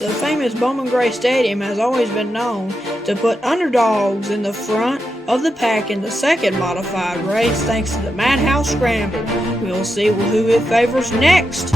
The famous Bowman Gray Stadium has always been known to put underdogs in the front of the pack in the second modified race thanks to the Madhouse Scramble. We'll see who it favors next.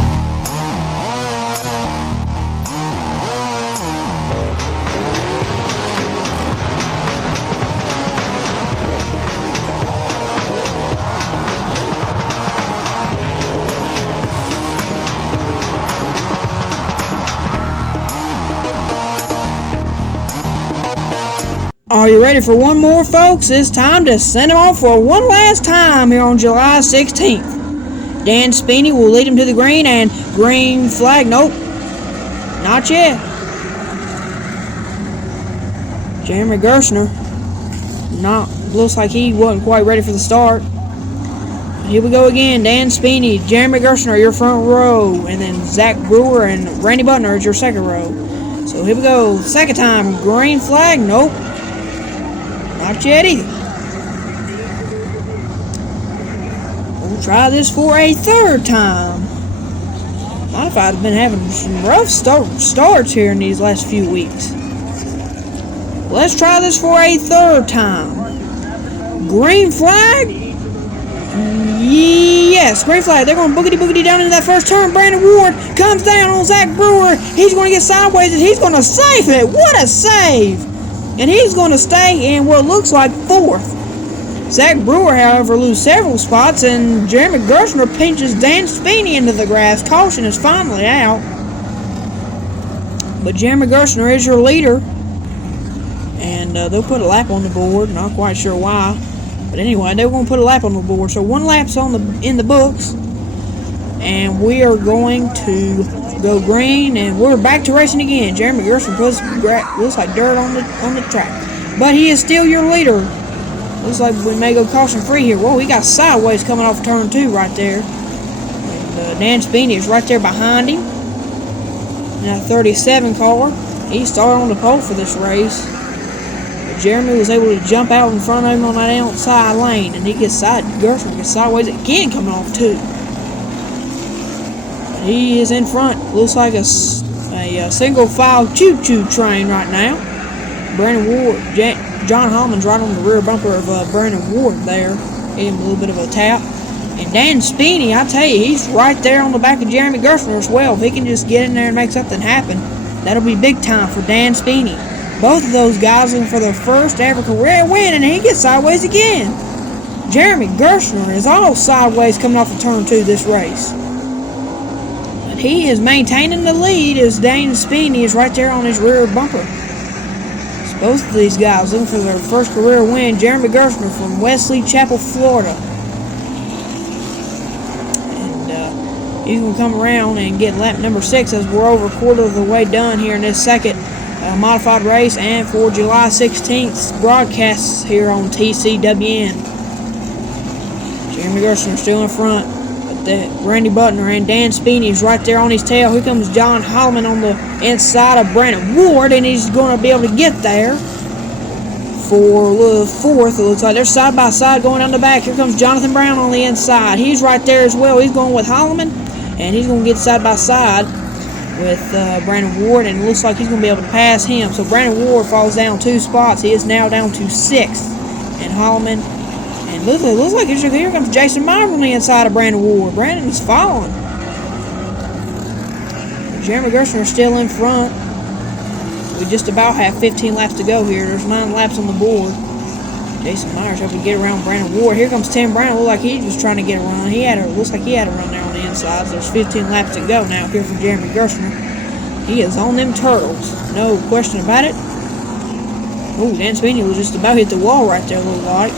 Are you ready for one more, folks? It's time to send them off for one last time here on July 16th. Dan Speeney will lead him to the green, and green flag. Nope, not yet. Jeremy Gershner, looks like he wasn't quite ready for the start. Here we go again. Dan Speeney, Jeremy Gershner, your front row, and then Zach Brewer and Randy Butner is your second row. So here we go. Second time, green flag. Nope. Not yet either. We'll try this for a third time. Modified's been having some rough starts here in these last few weeks. Let's try this for a third time. Green flag? Yes, green flag. They're going boogity down into that first turn. Brandon Ward comes down on Zach Brewer. He's going to get sideways and he's going to save it. What a save! And he's going to stay in what looks like fourth. Zach Brewer, however, loses several spots, and Jeremy Gershner pinches Dan Speeney into the grass. Caution is finally out. But Jeremy Gershner is your leader. And they'll put a lap on the board. Not quite sure why. But anyway, they're going to put a lap on the board. So one lap's in the books. And we are going to go green, and we're back to racing again. Jeremy Gershner looks like dirt on the track, but he is still your leader. Looks like we may go caution free here. Whoa, he got sideways coming off turn 2 right there. And Dan Speeney is right there behind him. Now 37 car. He started on the pole for this race. But Jeremy was able to jump out in front of him on that outside lane, and Gershner gets sideways again coming off 2. He is in front. Looks like a single file choo-choo train right now. Brandon Ward, John Holman's right on the rear bumper of Brandon Ward there. Gave him a little bit of a tap. And Dan Speeney, I tell you, he's right there on the back of Jeremy Gershner as well. If he can just get in there and make something happen, that'll be big time for Dan Speeney. Both of those guys looking for their first ever career win, and he gets sideways again. Jeremy Gershner is all sideways coming off of turn 2 this race. He is maintaining the lead as Dan Speeney is right there on his rear bumper. So both of these guys looking for their first career win. Jeremy Gershner from Wesley Chapel, Florida. And he's going to come around and get lap number 6 as we're over a quarter of the way done here in this second modified race. And for July 16th broadcasts here on TCWN. Jeremy Gershner still in front. Randy Butner and Dan Speeney is right there on his tail. Here comes John Holman on the inside of Brandon Ward, and he's going to be able to get there for fourth. It looks like they're side by side going down the back. Here comes Jonathan Brown on the inside. He's right there as well. He's going with Holman, and he's going to get side by side with Brandon Ward, and it looks like he's going to be able to pass him. So Brandon Ward falls down 2 spots. He is now down to 6th, and Holman. And it looks like here comes Jason Meyer on the inside of Brandon Ward. Brandon is falling. Jeremy Gershner is still in front. We just about have 15 laps to go here. There's 9 laps on the board. Jason Myers hoping to get around Brandon Ward. Here comes Tim Brown. Looks like he was trying to get a run. Looks like he had a run there on the inside. So there's 15 laps to go now here for Jeremy Gershner. He is on them turtles. No question about it. Oh, Dan Speeney was just about hit the wall right there, looked like.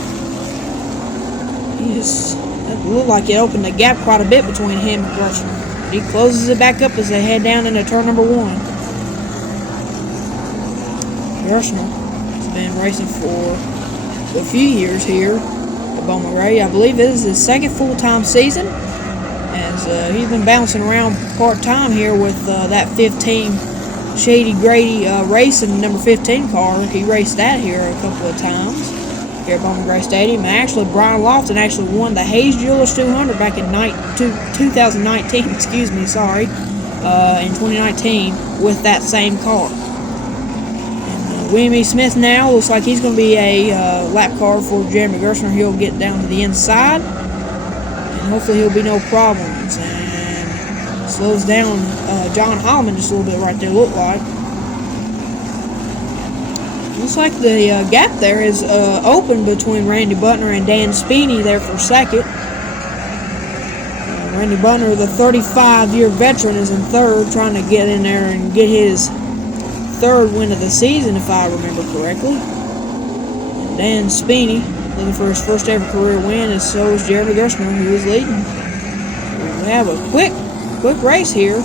That looked like it opened the gap quite a bit between him and Gershner. But he closes it back up as they head down into turn number 1. Gershner has been racing for a few years here at Bowman Gray. I believe this is his second full-time season, as he's been bouncing around part-time here with that 15 Shady Grady racing number 15 car. He raced that here a couple of times here at Bowman Gray Stadium. And actually, Brian Lofton actually won the Hayes Jewelers 200 back in 2019. in 2019 with that same car. William E. Smith now looks like he's going to be a lap car for Jeremy Gerstner. He'll get down to the inside, and hopefully he'll be no problems. And slows down John Holloman just a little bit right there, look like. Looks like the gap there is open between Randy Butner and Dan Speeney there for second. Randy Butner, the 35-year veteran, is in third, trying to get in there and get his third win of the season, if I remember correctly. And Dan Speeney looking for his first ever career win, and so is Jeremy Gerstner, who is leading. We have a quick race here.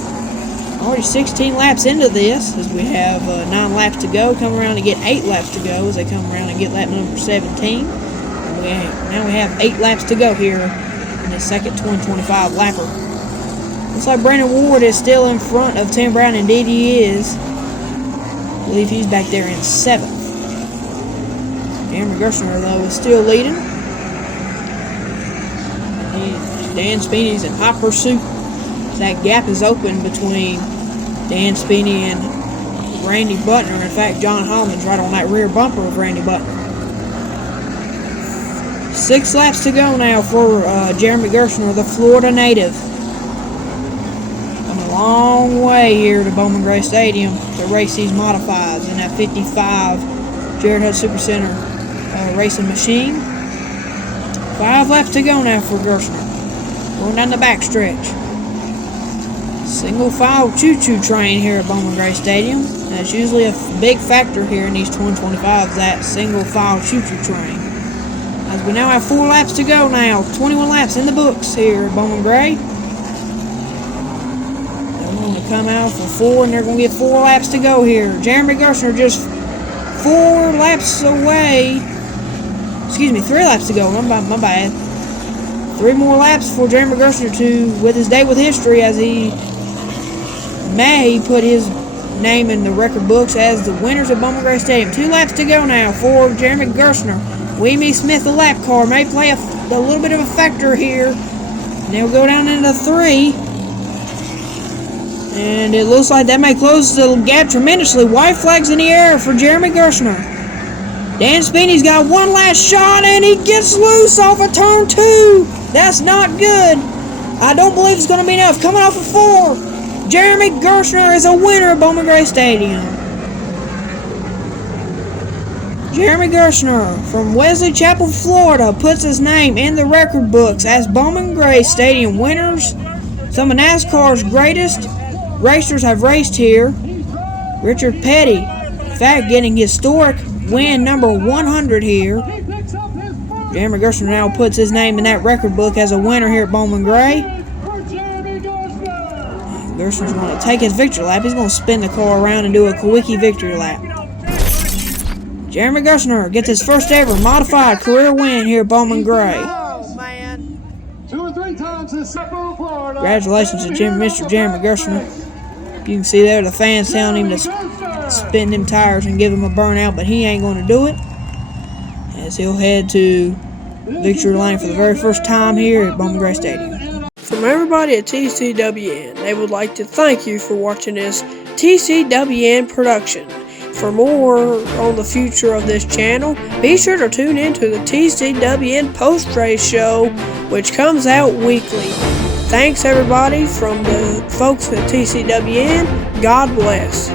Already 16 laps into this, as we have 9 laps to go. Come around to get 8 laps to go as they come around and get lap number 17. Now we have 8 laps to go here in the second 2025 lapper. Looks like Brandon Ward is still in front of Tim Brown. Indeed he is. I believe he's back there in 7th. Jeremy Gerstner, though, is still leading. Dan Speeney's in hot pursuit. That gap is open between Dan Speeney and Randy Butner. In fact, John Holloman's right on that rear bumper of Randy Butner. 6 laps to go now for Jeremy Gerstner, the Florida native. A long way here to Bowman Gray Stadium to race these modifieds in that 55 Jared Hutt Supercenter racing machine. 5 laps to go now for Gerstner. Going down the back stretch. Single file choo-choo train here at Bowman Gray Stadium. That's usually a big factor here in these 2025s, that single file choo-choo train. As we now have 4 laps to go now. 21 laps in the books here at Bowman Gray. Come out for 4, and they're going to get 4 laps to go here. Jeremy Gerstner just 4 laps away. Excuse me, 3 laps to go. My bad. 3 more laps for Jeremy Gerstner to, with his day with history, as he may put his name in the record books as the winners of Bowman Gray Stadium. 2 laps to go now for Jeremy Gerstner. William E. Smith, the lap car, may play a little bit of a factor here. And they'll go down into 3. And it looks like that may close the gap tremendously. White flags in the air for Jeremy Gerstner. Dan Speeney's got one last shot, and he gets loose off of turn 2. That's not good. I don't believe it's going to be enough. Coming off of 4. Jeremy Gerstner is a winner at Bowman Gray Stadium. Jeremy Gerstner from Wesley Chapel, Florida, puts his name in the record books as Bowman Gray Stadium winners. Some of NASCAR's greatest racers have raced here. Richard Petty, in fact, getting historic win number 100 here. Jeremy Gerstner now puts his name in that record book as a winner here at Bowman Gray. Gerstner's going to take his victory lap. He's going to spin the car around and do a quickie victory lap. Jeremy Gerstner gets his first ever modified career win here at Bowman Gray. Congratulations to Mr. Jeremy Gerstner. You can see there the fans telling him to spin them tires and give him a burnout, but he ain't going to do it, as he'll head to victory lane for the very first time here at Bowman Gray Stadium. From everybody at TCWN, they would like to thank you for watching this TCWN production. For more on the future of this channel, be sure to tune in to the TCWN post-race show, which comes out weekly. Thanks everybody from the folks at TCWN. God bless.